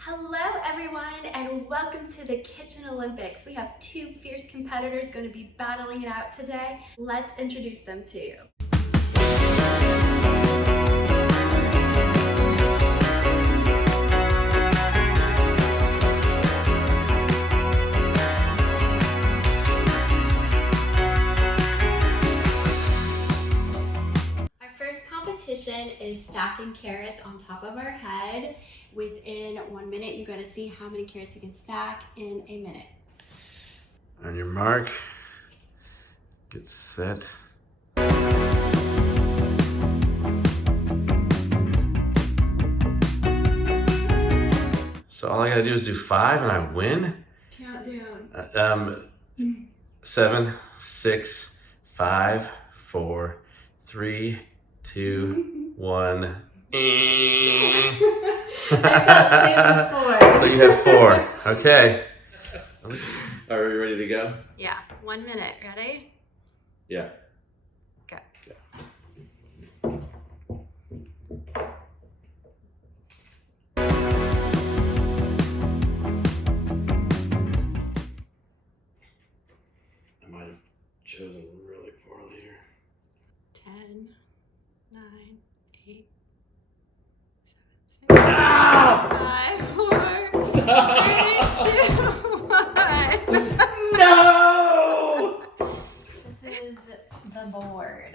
Hello everyone and welcome to the Kitchen Olympics. We have two fierce competitors going to be battling it out today. Let's introduce them to you. Our first competition is stacking carrots on top of our head. Within 1 minute, you got to see how many carrots you can stack in a minute. On your mark, get set. So all I gotta do is do 5 and I win? Countdown. 7, 6, 5, 4, 3, 2, 1. I felt safe before. So you have 4. Okay. Are we ready to go? Yeah, 1 minute. Ready? Yeah. Go. I might have chosen really poorly here. 10, 9, 8, 7, 6, Ah! 5, 4, 3, 2, 1. No! This is the board.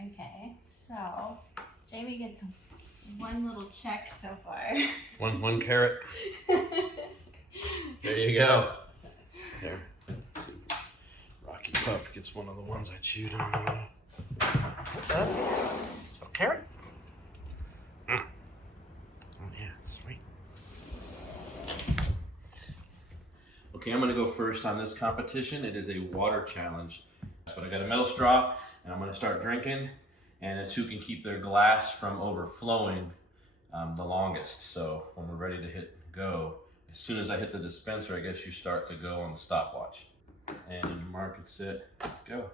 Okay, so Jamie gets one little check so far. One carrot. There you go. There. Let's see. Rocky Pup gets one of the ones I chewed on. So carrot. Oh yeah, sweet. Okay, I'm gonna go first on this competition. It is a water challenge. But I got a metal straw and I'm gonna start drinking, and it's who can keep their glass from overflowing the longest. So when we're ready to hit go, as soon as I hit the dispenser, I guess you start to go on the stopwatch. And mark and sit, go.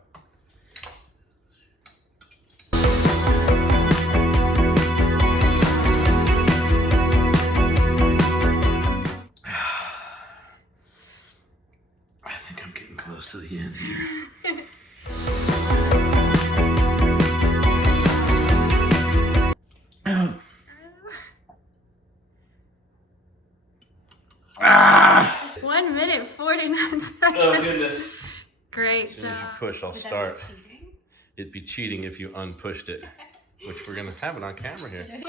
I think I'm getting close to the end here. Ah! 1 minute, 49 seconds. Oh goodness. Great As soon as you job. push, I'll Would that be start. cheating? It'd be cheating if you unpushed it, which we're gonna have it on camera here. Wait,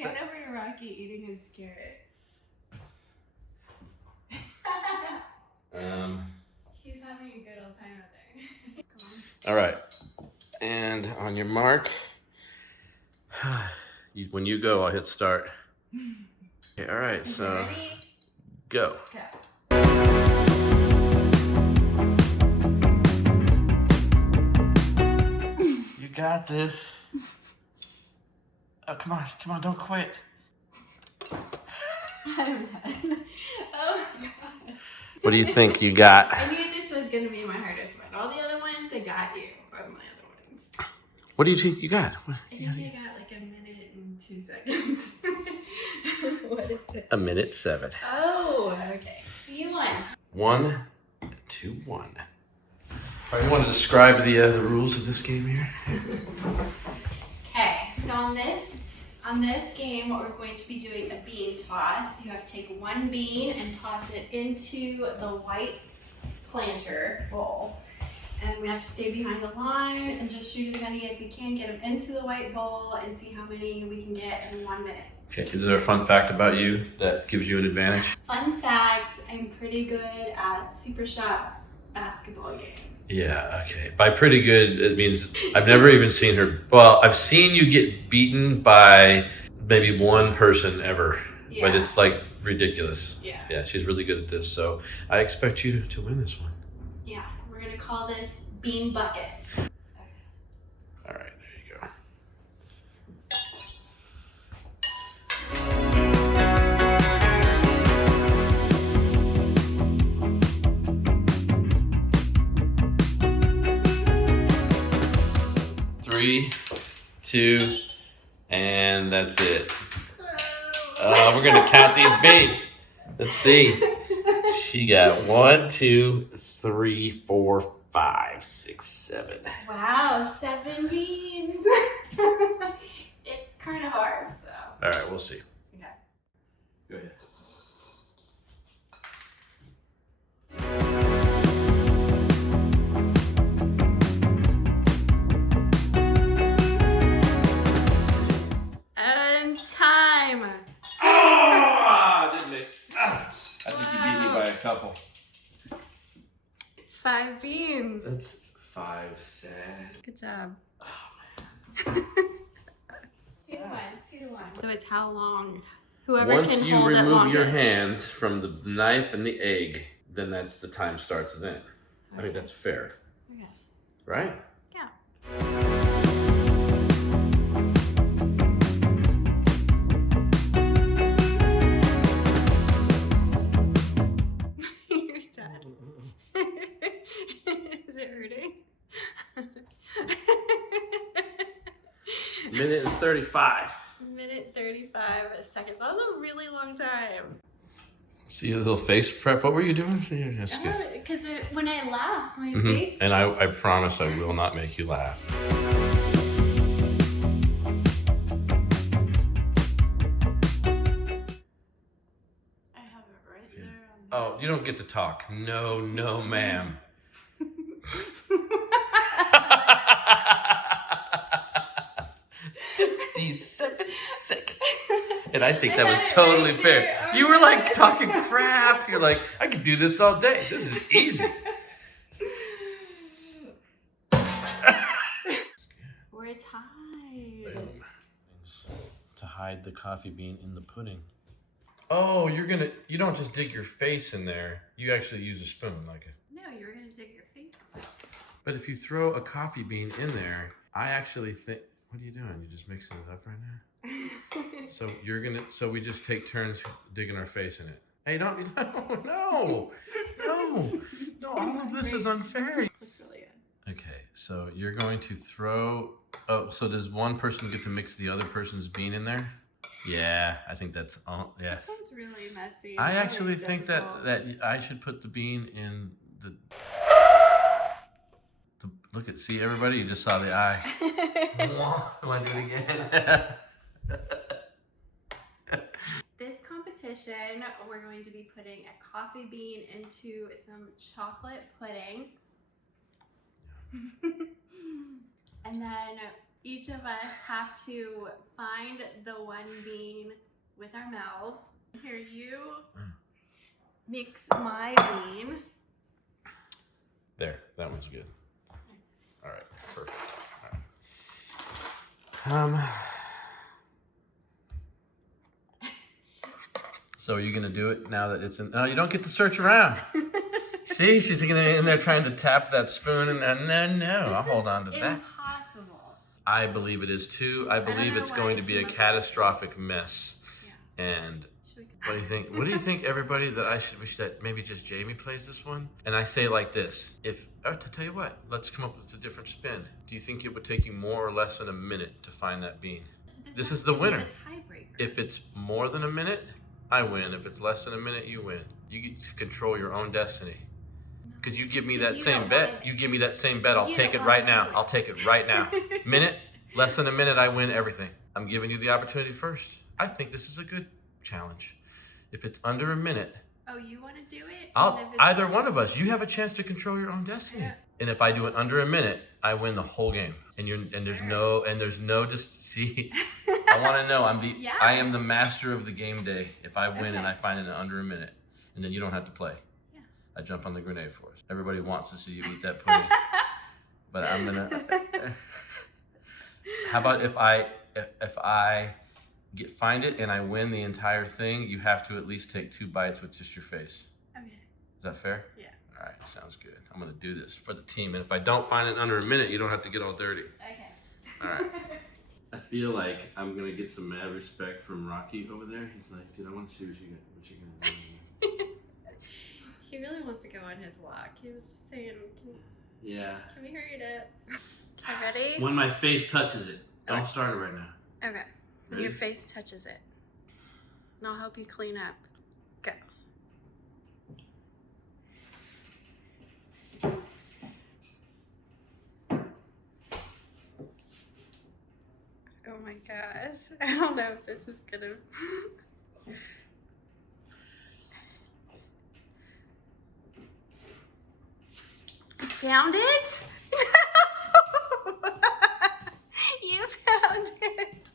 pan over to Rocky eating his carrot. He's having a good old time out there. Go on. All right, and on your mark, when you go, I'll hit start. Okay, all right, so Ready? go. Go. You got this. Oh, come on, don't quit. I'm done. Oh my gosh. What do you think you got? I knew this was gonna be my hardest one. All the other ones, I got you. But my other ones. What do you think you got? I think I got like 1 minute and 2 seconds. What is it? 1:07. Oh, okay. So you won. 1, 2, 1. All right, you want to describe the rules of this game here? Okay, so on this game, what we're going to be doing a bean toss. You have to take one bean and toss it into the white planter bowl. And we have to stay behind the line and just shoot as many as we can, get them into the white bowl and see how many we can get in 1 minute. Okay, is there a fun fact about you that gives you an advantage? Fun fact, I'm pretty good at Super Shot basketball game. Yeah, okay. By pretty good, it means I've never even seen her. Well, I've seen you get beaten by maybe one person ever, but it's like ridiculous. Yeah. Yeah, she's really good at this, so I expect you to win this one. Yeah, we're gonna call this bean buckets. All right, there you go. Three, 2, and that's it. We're gonna count these beans. Let's see. She got 1, 2, 3, 4, 5, 6, 7. Wow, 7 beans. It's kind of hard, so. All right, we'll see. Okay. Go ahead. And time. I didn't make. I think you beat me by a couple. 5 beans. That's 5 sad. Good job. Oh, man. 2 to 1, 2 to 1. So it's how long? Whoever Once can you hold it remove longest. your hands from the knife and the egg, then that's the time starts then. I think that's fair. Okay. Right? Yeah. You're sad. Is it hurting? Minute and 35. Minute 35 seconds. That was a really long time. See a little face prep. What were you doing? That's good. Because when I laugh, my Mhm. face. And I promise I will not make you laugh. I have it right there. Oh, you don't get to talk. No, no, ma'am. 57 seconds. And I think that was totally fair. You were like talking crap. You're like, I could do this all day. This is easy. We're tied. To hide the coffee bean in the pudding. Oh, you don't just dig your face in there. You actually use a spoon like it. No, you were going to dig your face on. But if you throw a coffee bean in there, I actually think, what are you doing? You just mixing it up right now? So we just take turns digging our face in it. Hey, no, all of this is unfair. Looks really good. Okay, so you're going to throw, so does one person get to mix the other person's bean in there? Yeah, I think that's, yes. This one's really messy. I really actually think that difficult. I should put the bean in the look at, see everybody, you just saw the eye. Want to do it again? This competition, we're going to be putting a coffee bean into some chocolate pudding. And then each of us have to find the one bean with our mouths. Here, you mix my bean. There, that one's good. All right, perfect. All right. So are you gonna do it now that it's in? No, you don't get to search around. See, she's gonna in there trying to tap that spoon, and no, I'll hold on to that. Impossible. I believe it is too. I believe know it's why going I to be came a up with catastrophic mess. Yeah. And Should we what do you think? What do you think, everybody? That maybe just Jamie plays this one? And I say like this: to tell you what, let's come up with a different spin. Do you think it would take you more or less than a minute to find that bean? This is the winner. Tiebreaker. If it's more than a minute, I win. If it's less than a minute, you win. You get to control your own destiny. Because you give me that same bet. You give me that same bet. I'll take it right now. I'll take it right now. Minute, less than a minute, I win everything. I'm giving you the opportunity first. I think this is a good challenge. If it's under a minute, Oh, you want to do it? either one of us, you have a chance to control your own destiny. Yeah. And if I do it under a minute, I win the whole game. And there's no just see. I want to know. I am the master of the game day. If I win and I find it in under a minute, and then you don't have to play. Yeah. I jump on the grenade force. Everybody wants to see you eat that pudding. But I'm gonna. How about if I find it and I win the entire thing? You have to at least take 2 bites with just your face. Okay. Is that fair? Yeah. All right, sounds good. I'm gonna do this for the team, and if I don't find it in under a minute, you don't have to get all dirty. Okay. All right. I feel like I'm gonna get some mad respect from Rocky over there. He's like, dude, I want to see what you're gonna do. He really wants to go on his walk. He was just saying, Yeah. can we hurry it up? Okay, ready? When my face touches it, don't start it right now. Okay. When Ready? your face touches it. and I'll help you clean up. Go. Oh my gosh. I don't know if this is gonna... Found it? You found it.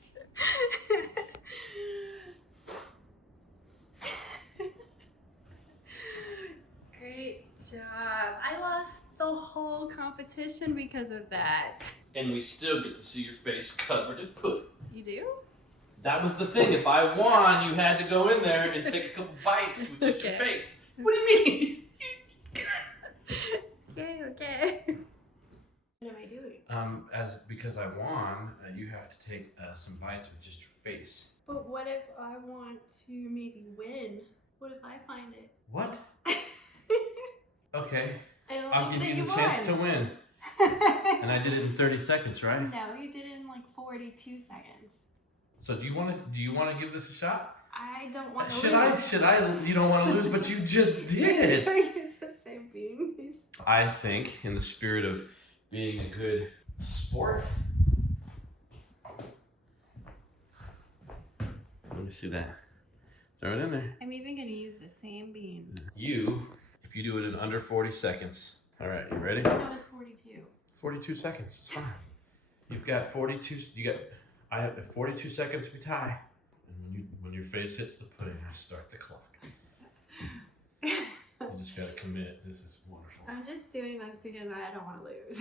Great job. I lost the whole competition because of that. And we still get to see your face covered in pudding. You do? That was the thing. If I won, you had to go in there and take a couple bites with just your Okay. face. What do you mean? Okay. What am I doing? Because I won, you have to take some bites with just your face. But what if I want to maybe win? What if I find it? What? Okay, I don't I'll think give that you the chance to win. And won. I did it in 30 seconds, right? No, you did it in like 42 seconds. So do you want to give this a shot? I don't want to Should lose. I? You don't want to lose, but you just did. Use the same beans. I think, in the spirit of being a good sport. Let me see that. Throw it in there. I'm even going to use the same bean. If you do it in under 40 seconds. All right, you ready? That was 42. 42 seconds. It's fine. You've got 42. I have 42 seconds to tie. And when your face hits the pudding, I start the clock. You just gotta commit. This is wonderful. I'm just doing this because I don't want to lose.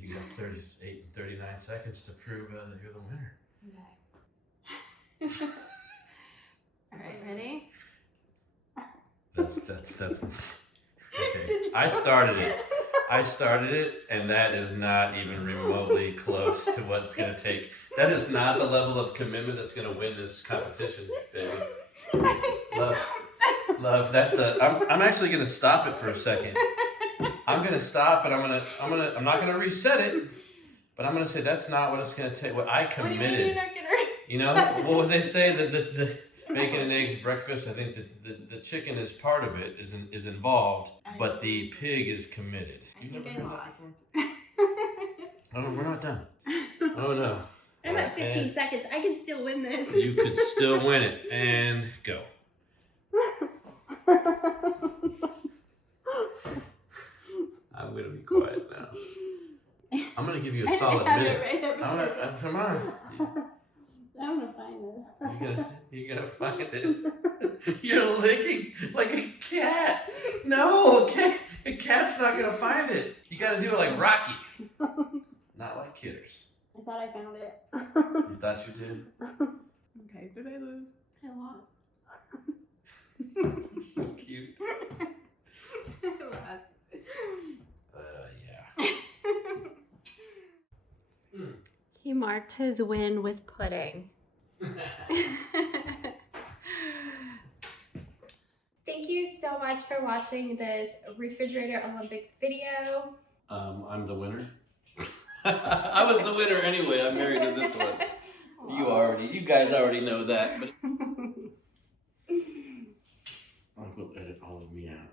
You got 38 and 39 seconds to prove that you're the winner. Okay. All right, ready? That's okay. I started it, and that is not even remotely close to what it's gonna take. That is not the level of commitment that's gonna win this competition, baby. Love. I'm actually gonna stop it for a second. I'm gonna stop, and I'm not gonna reset it, but I'm gonna say that's not what it's gonna take. What I committed. What do you mean you're not gonna? You know, what was they say the bacon and eggs breakfast? I think the chicken is part of it, is involved, but the pig is committed. I You've think never I heard that lost. before? Oh, we're not done. Oh no. I'm at 15 seconds. I can still win this. You could still win it. And go. I'm gonna be quiet now. I'm gonna give you a solid minute. Come on. I'm gonna find this. You're gonna find it. You're licking like a cat. No, a cat's not gonna find it. You gotta do it like Rocky, not like Kidders. I thought I found it. You thought you did? Okay, did I lose? I lost. So cute. I lost. Yeah. He marked his win with pudding. Thank you so much for watching this Refrigerator Olympics video. I'm the winner. I was the winner anyway. I'm married to this one. You guys already know that. But I will edit all of me out.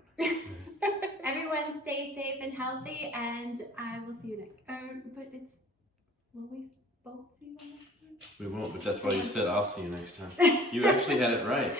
Everyone stay safe and healthy, and I will see you next. Will we both see you next time? We won't, but that's why you said I'll see you next time. You actually had it right.